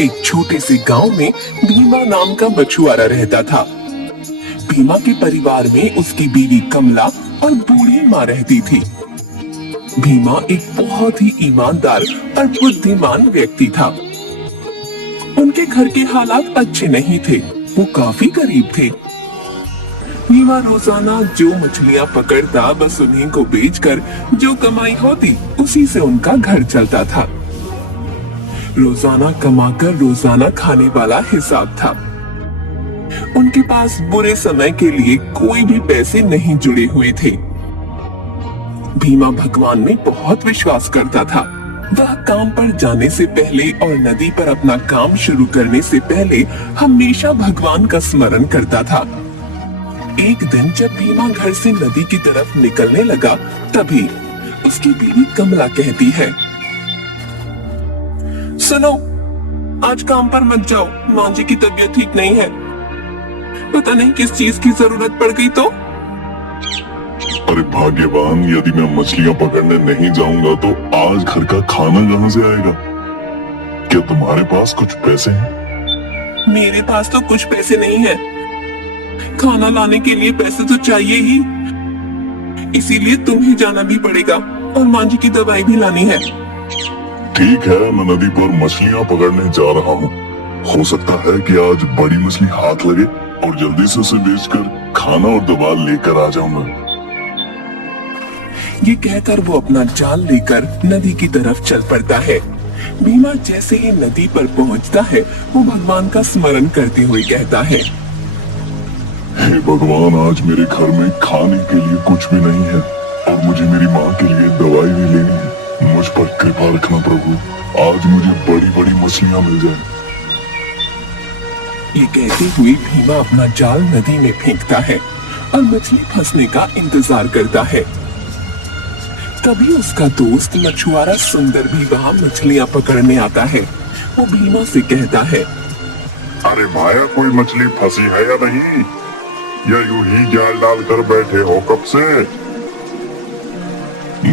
एक छोटे से गांव में भीमा नाम का मछुआरा रहता था। भीमा के परिवार में उसकी बीवी कमला और बूढ़ी माँ रहती थी। भीमा एक बहुत ही ईमानदार और बुद्धिमान व्यक्ति था। उनके घर के हालात अच्छे नहीं थे, वो काफी गरीब थे। भीमा रोजाना जो मछलियां पकड़ता बस उन्हीं को बेचकर जो कमाई होती उसी से उनका घर चलता था। रोजाना कमाकर रोजाना खाने वाला हिसाब था। उनके पास बुरे समय के लिए कोई भी पैसे नहीं जुड़े हुए थे। भीमा भगवान में बहुत विश्वास करता था। वह काम पर जाने से पहले और नदी पर अपना काम शुरू करने से पहले हमेशा भगवान का स्मरण करता था। एक दिन जब भीमा घर से नदी की तरफ निकलने लगा, तभी उसकी बीवी कमला कहती है, सुनो, आज काम पर मत जाओ, माँ जी की तबीयत ठीक नहीं है। पता नहीं किस चीज की जरूरत पड़ गई तो। अरे भाग्यवान, यदि मैं मछलियां पकड़ने नहीं जाऊंगा तो आज घर का खाना कहां से आएगा? क्या तुम्हारे पास कुछ पैसे हैं? मेरे पास तो कुछ पैसे नहीं है। खाना लाने के लिए पैसे तो चाहिए ही, इसीलिए तुम्हें जाना भी पड़ेगा और माँ जी की दवाई भी लानी है। ठीक है, मैं नदी पर मछलियां पकड़ने जा रहा हूँ। हो सकता है कि आज बड़ी मछली हाथ लगे और जल्दी से उसे बेचकर खाना और दवा लेकर आ जाऊंगा। ये कहकर वो अपना जाल लेकर नदी की तरफ चल पड़ता है। भीमा जैसे ही नदी पर पहुंचता है, वो भगवान का स्मरण करते हुए कहता है, हे भगवान, आज मेरे घर में खाने के लिए कुछ भी नहीं है और मुझे मेरी माँ के लिए दवाई भी लेनी है। मुझ पर कृपा रखना प्रभु, आज मुझे बड़ी बड़ी मछलियां मिल जाए। ये कहते हुए भीमा अपना जाल नदी में फेंकता है और मछली फंसने का इंतजार करता है। तभी उसका दोस्त मछुआरा सुंदर भी वहाँ मछलियां पकड़ने आता है। वो भीमा से कहता है, अरे भाया, कोई मछली फंसी है या नहीं? या यूं ही जाल डालकर बैठे हो कब से?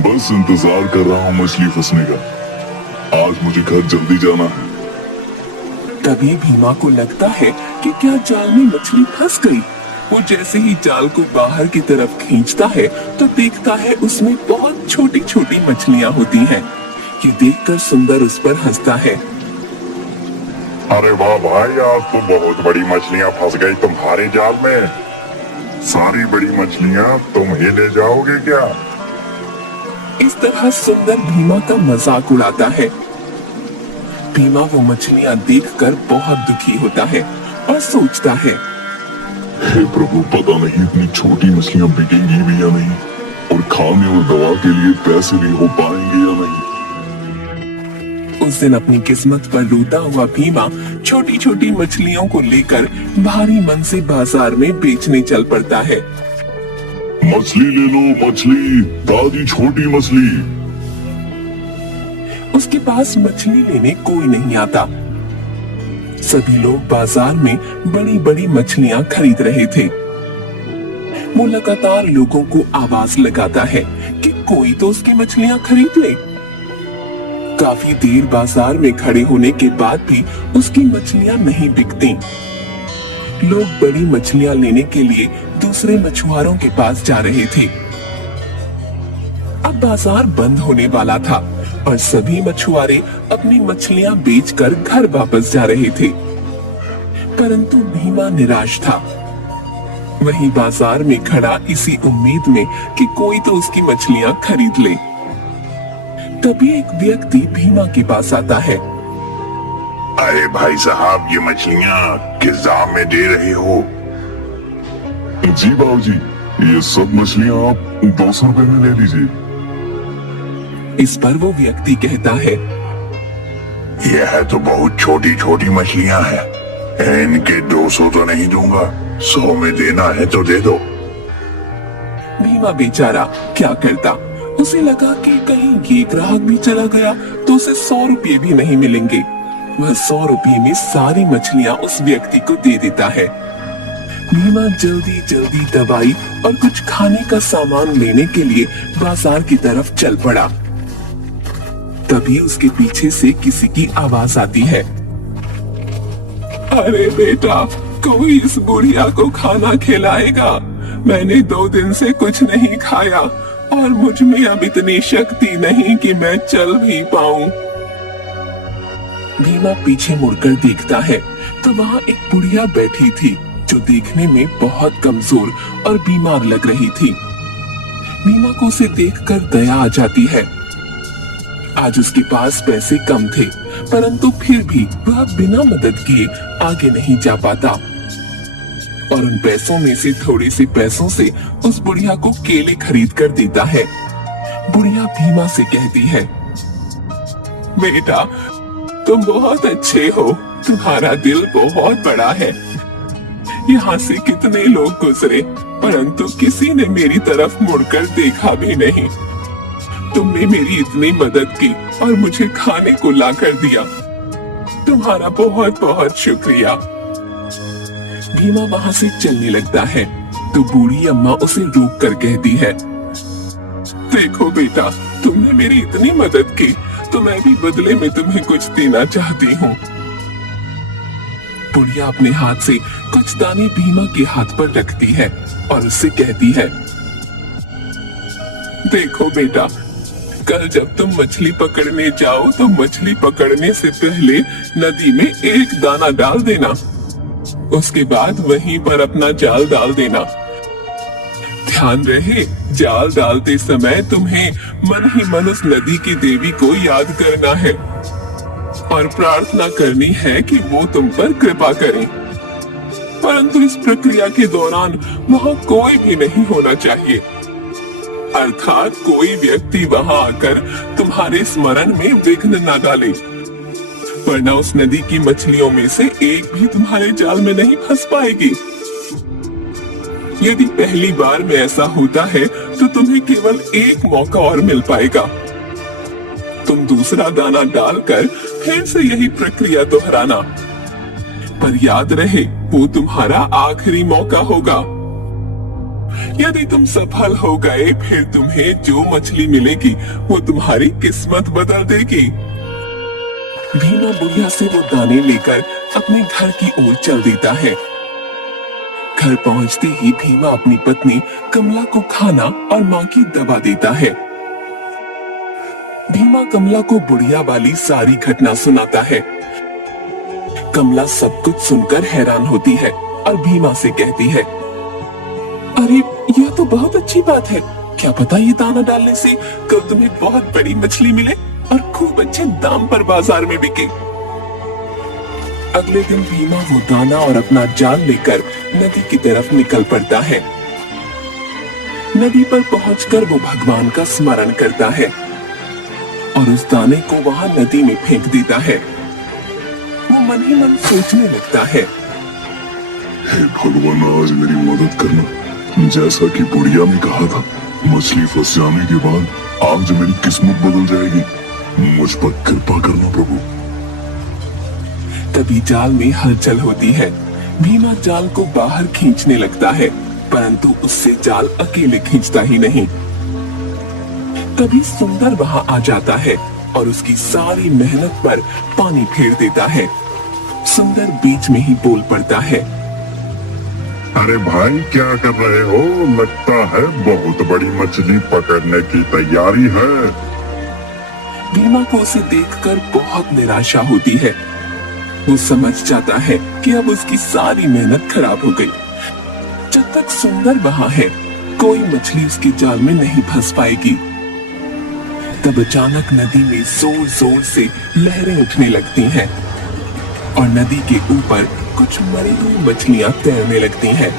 बस इंतजार कर रहा हूँ मछली फंसने का। आज मुझे घर जल्दी जाना है। तभी भीमा को लगता है कि क्या जाल में मछली फंस गई। वो जैसे ही जाल को बाहर की तरफ खींचता है तो देखता है उसमें बहुत छोटी छोटी मछलियां होती हैं। ये देखकर सुंदर उस पर हंसता है। अरे वाह भाई, आज तो बहुत बड़ी मछलियां फंस गई तुम्हारे जाल में। सारी बड़ी मछलियां तुम ही ले जाओगे क्या? इस तरह सुंदर भीमा का मजाक उड़ाता है। भीमा वो मछलियां देखकर बहुत दुखी होता है और सोचता है, हे प्रभु, पता नहीं इतनी छोटी मछलियां बिकेंगी भी या नहीं और खाने और दवा के लिए पैसे भी हो पाएंगे या नहीं। उस दिन अपनी किस्मत पर रोता हुआ भीमा छोटी छोटी मछलियों को लेकर भारी मन से बाजार में बेचने चल पड़ता है। मछली ले लो, मछली, ताजी छोटी मछली। उसके पास मछली लेने कोई नहीं आता। सभी लोग बाजार में बड़ी बड़ी मछलियां खरीद रहे थे। वो लगातार लोगों को आवाज लगाता है कि कोई तो उसकी मछलियां खरीद ले। काफी देर बाजार में खड़े होने के बाद भी उसकी मछलियां नहीं बिकती। लोग बड़ी मछलियां लेने के लिए दूसरे मछुआरों के पास जा रहे थे। अब बाजार बंद होने वाला था और सभी मछुआरे अपनी मछलियां बेचकर घर वापस जा रहे थे। परंतु भीमा निराश था। वहीं बाजार में खड़ा इसी उम्मीद में कि कोई तो उसकी मछलियां खरीद ले। तभी एक व्यक्ति भीमा के पास आता है। अरे भाई साहब, ये मछलियां किस दाम में दे रहे हो? जी बाबूजी, ये सब मछलियां आप 200 रुपए में ले लीजिए। इस पर वो व्यक्ति कहता है, यह तो बहुत छोटी छोटी मछलियां हैं, इनके 200 तो नहीं दूंगा, 100 में देना है तो दे दो। भीमा बेचारा क्या करता। उसे लगा कि कहीं ये ग्राहक भी चला गया तो उसे 100 रुपये भी नहीं मिलेंगे। वह 100 रुपये में सारी मछलियां उस व्यक्ति को दे देता है। भीमा जल्दी जल्दी दवाई और कुछ खाने का सामान लेने के लिए बाजार की तरफ चल पड़ा। तभी उसके पीछे से किसी की आवाज आती है। अरे बेटा, कोई इस बुढ़िया को खाना खिलाएगा? मैंने 2 दिन से कुछ नहीं खाया और मुझ में अब इतनी शक्ति नहीं कि मैं चल भी पाऊं। भीमा पीछे मुड़कर देखता है तो वहाँ एक बुढ़िया बैठी थी जो देखने में बहुत कमजोर और बीमार लग रही थी। भीमा को उसे देखकर दया आ जाती है। आज उसके पास पैसे कम थे, परंतु फिर भी वह बिना मदद किए आगे नहीं जा पाता और उन पैसों में से थोड़े से पैसों से उस बुढ़िया को केले खरीद कर देता है। बुढ़िया भीमा से कहती है, बेटा तुम बहुत अच्छे हो, तुम्हारा दिल बहुत बड़ा है। यहाँ से कितने लोग गुजरे परंतु किसी ने मेरी तरफ मुड़कर देखा भी नहीं। तुमने मेरी इतनी मदद की और मुझे खाने को ला कर दिया, तुम्हारा बहुत बहुत शुक्रिया। भीमा वहाँ से चलने लगता है तो बूढ़ी अम्मा उसे रोक कर कहती है, देखो बेटा, तुमने मेरी इतनी मदद की तो मैं भी बदले में तुम्हें कुछ देना चाहती हूँ। बुढ़िया अपने हाथ से कुछ दाने भीमा के हाथ पर रखती है और उससे कहती है, देखो बेटा, कल जब तुम मछली पकड़ने जाओ तो मछली पकड़ने से पहले नदी में एक दाना डाल देना, उसके बाद वहीं पर अपना जाल डाल देना। ध्यान रहे, जाल डालते समय तुम्हें मन ही मन उस नदी की देवी को याद करना है और प्रार्थना करनी है कि वो तुम पर कृपा करें। परंतु इस प्रक्रिया के दौरान वहाँ कोई भी नहीं होना चाहिए, अर्थात कोई व्यक्ति वहाँ आकर तुम्हारे स्मरण में विघ्न न डाले, वरना उस नदी की मछलियों में से एक भी तुम्हारे जाल में नहीं फंस पाएगी। यदि पहली बार में ऐसा होता है तो तुम्हें केवल एक मौका और मिल पाएगा। तुम दूसरा दाना डालकर फिर से यही प्रक्रिया दोहराना, पर याद रहे वो तुम्हारा आखिरी मौका होगा। यदि तुम सफल हो गए फिर तुम्हें जो मछली मिलेगी वो तुम्हारी किस्मत बदल देगी। भीमा बुढ़िया से वो दाने लेकर अपने घर की ओर चल देता है। घर पहुंचते ही भीमा अपनी पत्नी कमला को खाना और माँ की दवा देता है। भीमा कमला को बुढ़िया वाली सारी घटना सुनाता है। कमला सब कुछ सुनकर हैरान होती है और भीमा से कहती है, अरे यह तो बहुत अच्छी बात है, क्या पता ये दाना डालने से कल तुम्हें बहुत बड़ी मछली मिले और खूब अच्छे दाम पर बाजार में बिके। अगले दिन भीमा वो दाना और अपना जाल लेकर नदी की तरफ निकल पड़ता है। नदी पर पहुंचकर वो भगवान का स्मरण करता है और उस दाने को वहां नदी में फेंक देता है। वो मन ही मन सोचने लगता है, हे भगवान, आज मेरी मदद करना। जैसा कि बुढ़िया ने कहा था, मछली फंस जाने के बाद आज मेरी किस्मत बदल जाएगी। मुझ पर कृपा करना प्रभु। तभी जाल में हलचल होती है। भीमा जाल को बाहर खींचने लगता है, परंतु उससे जाल अकेले खींचता ही नहीं। तभी सुंदर वहां आ जाता है और उसकी सारी मेहनत पर पानी फेर देता है। सुंदर बीच में ही बोल पड़ता है, अरे भाई, क्या कर रहे हो? लगता है बहुत बड़ी मछली पकड़ने की तैयारी है। भीमा को उसे देखकर बहुत निराशा होती है। वो समझ जाता है कि अब उसकी सारी मेहनत खराब हो गई। जब तक सुंदर वहां है, कोई मछली उसके जाल में नहीं फंस पाएगी। तब अचानक नदी में जोर जोर से लहरें उठने लगती हैं और नदी के ऊपर कुछ मरी हुई मछलियां तैरने लगती हैं।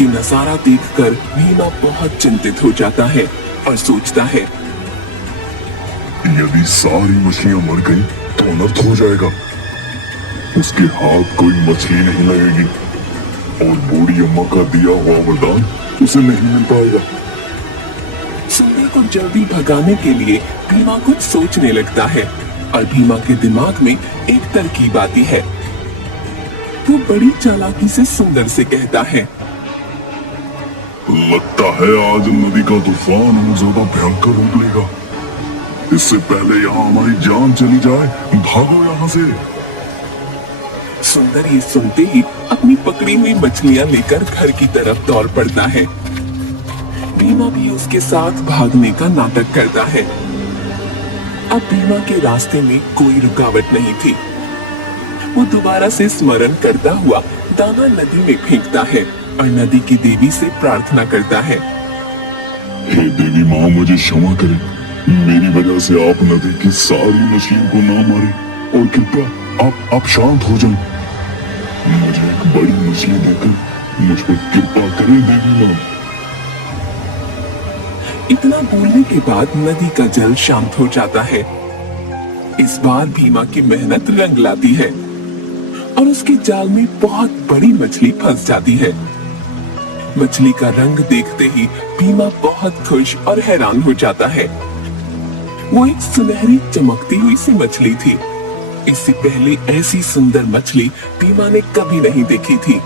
ये नजारा देखकर भीमा बहुत चिंतित हो जाता है और सोचता है, यदि सारी मछलियां मर गई तो अनर्थ हो जाएगा। उसके हाथ कोई मछली नहीं लगेगी और बूढ़ी अम्मा का दिया हुआ वरदान उसे नहीं मिल पाएगा। सुंदर को जल्दी भगाने के लिए भीमा कुछ सोचने लगता है और भीमा के दिमाग में एक तरकीब आती है। वो बड़ी चालाकी से सुंदर से कहता है, लगता है आज नदी का तूफान ज्यादा भयंकर रूप लेगा। इससे पहले यहाँ हमारी जान चली जाए, भागो यहाँ से। सुंदर ये सुनते ही अपनी पकड़ी हुई मछलियां लेकर घर की तरफ दौड़ पड़ता है। भीमा भी उसके साथ भागने का नाटक करता है। अब भीमा के रास्ते में कोई रुकावट नहीं थी। वो दोबारा से स्मरण करता हुआ दाना नदी में फेंकता है और नदी की देवी से प्रार्थना करता है। हे देवी माँ, मुझे क्षमा करें। मेरी वजह से आप नदी की सारी मछलियों को ना मारे और कृपया आप शांत हो जाएं। मुझे एक बड़ी मछली देकर मुझ पर कृपा करें देवी माँ। इतना बोलने के बाद नदी का जल शांत हो जाता है। इस बार भीमा की मेहनत रंग लाती है और उसके जाल में बहुत बड़ी मछली फंस जाती है। मछली का रंग देखते ही भीमा बहुत खुश और हैरान हो जाता है। वो एक सुनहरी चमकती हुई सी मछली थी। इससे पहले ऐसी सुंदर मछली भीमा ने कभी नहीं देखी थी।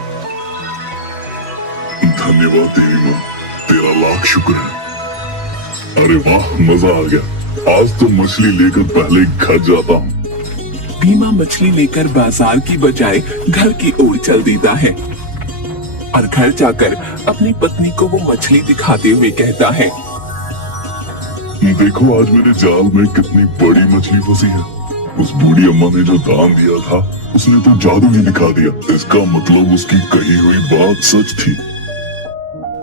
धन्यवाद देवी माँ, तेरा लाख शुक्र है। अरे वाह, मजा आ गया। आज तो मछली लेकर पहले घर जाता हूँ। भीमा मछली लेकर बाजार की बजाय घर की ओर चल देता है और घर जाकर अपनी पत्नी को वो मछली दिखाते हुए कहता है, देखो आज मेरे जाल में कितनी बड़ी मछली फंसी है। उस बूढ़ी अम्मा ने जो दान दिया था उसने तो जादू ही दिखा दिया। इसका मतलब उसकी कही हुई बात सच थी।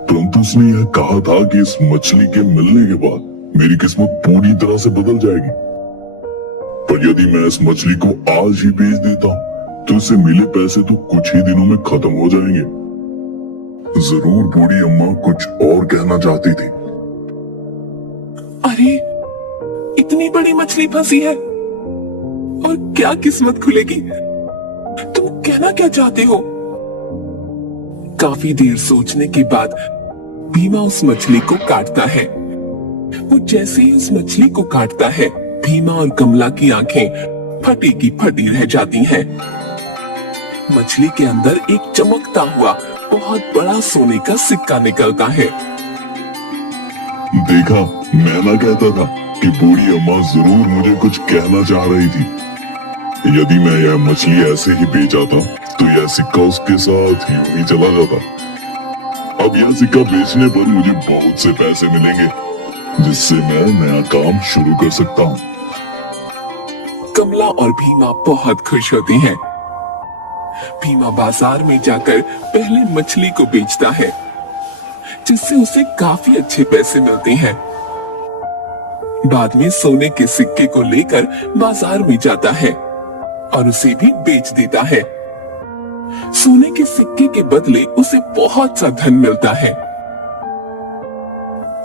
परंतु उसने यह कहा था कि इस मछली के मिलने के बाद मेरी किस्मत पूरी तरह से बदल जाएगी। पर यदि मैं इस मछली को आज ही बेच देता हूँ तो इससे मिले पैसे तो कुछ ही दिनों में खत्म हो जाएंगे। जरूर बूढ़ी अम्मा कुछ और कहना चाहती थी। अरे इतनी बड़ी मछली फंसी है और क्या किस्मत खुलेगी। तुम कहना क्या चाहते हो? काफी देर सोचने के बाद भीमा उस मछली को काटता है। वो जैसे ही उस मछली को काटता है, भीमा और कमला की आंखें फटी की फटी रह जाती हैं। मछली के अंदर एक चमकता हुआ बहुत बड़ा सोने का सिक्का निकलता है। देखा, मैं ना कहता था कि बूढ़ी अम्मा जरूर मुझे कुछ कहना चाह रही थी। यदि मैं यह मछली ऐसे ही बेच आता तो यह सिक्का उसके साथ यूं ही चला जाता। अब यह सिक्का बेचने पर मुझे बहुत से पैसे मिलेंगे जिससे मैं नया काम शुरू कर सकता हूँ। कमला और भीमा बहुत खुश होती हैं। भीमा बाजार में जाकर पहले मछली को बेचता है जिससे उसे काफी अच्छे पैसे मिलते हैं। बाद में सोने के सिक्के को लेकर बाजार में जाता है और उसे भी बेच देता है। सोने के सिक्के के बदले उसे बहुत सा धन मिलता है।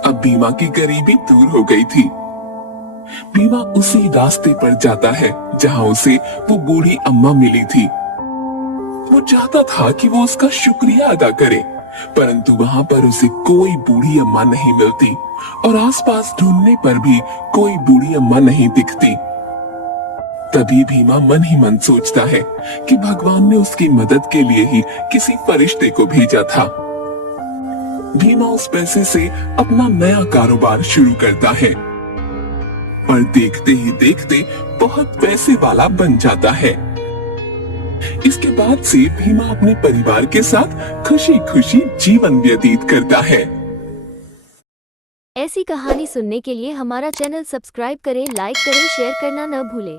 अब भीमा की गरीबी दूर हो गई थी। भीमा उसी रास्ते पर जाता है जहां उसे वो बूढ़ी अम्मा मिली थी। वो चाहता था कि वो उसका शुक्रिया अदा करे, परंतु वहां पर उसे कोई बूढ़ी अम्मा नहीं मिलती और आसपास ढूंढने पर भी कोई बूढ़ी अम्मा नहीं दिखती। तभी भीमा मन ही मन सोचता है कि भगवान ने उसकी मदद के लिए ही किसी फरिश्ते को भेजा था। भीमा उस पैसे से अपना नया कारोबार शुरू करता है और देखते ही देखते बहुत पैसे वाला बन जाता है। इसके बाद से भीमा अपने परिवार के साथ खुशी खुशी जीवन व्यतीत करता है। ऐसी कहानी सुनने के लिए हमारा चैनल सब्सक्राइब करें, लाइक करें, शेयर करना न भूलें।